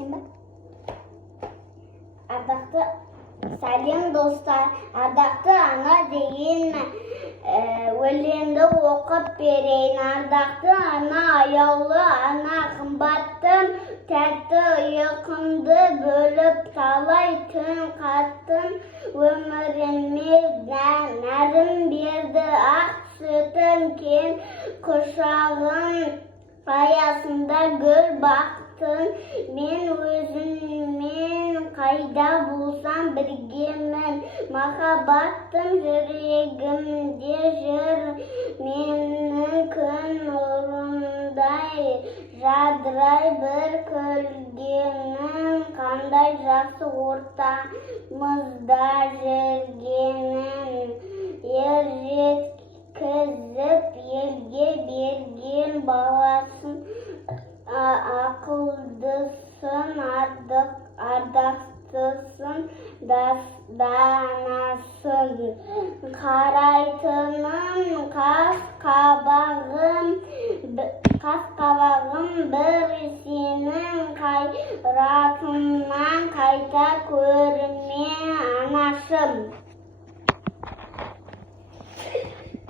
Başlayayım ben. Ardaқты сәлем достар, ардақты ана дегенмен өлеңді оқып берейін. Ардақты ана, аяулы ана, қымбаттым, тәтті ұйқымды бөліп талай түн қаттым. Өміріме нәрім берді ақ сүтін кен құшағым аясында гүл бақтың. Мен өзіңмен қайда болсам біргемін. Махаббатым жүрегімде жүр, менің күн нұрындай жадырай бір күлгенің. Қандай жақсы ортамызда жүргенің. Ер жеткізіп елге берген баласын, ақылдысын, ардақтысын, данасын. Қарайтыным қас-қабағым бір сенің қайратыңнан қайта көрме анашым.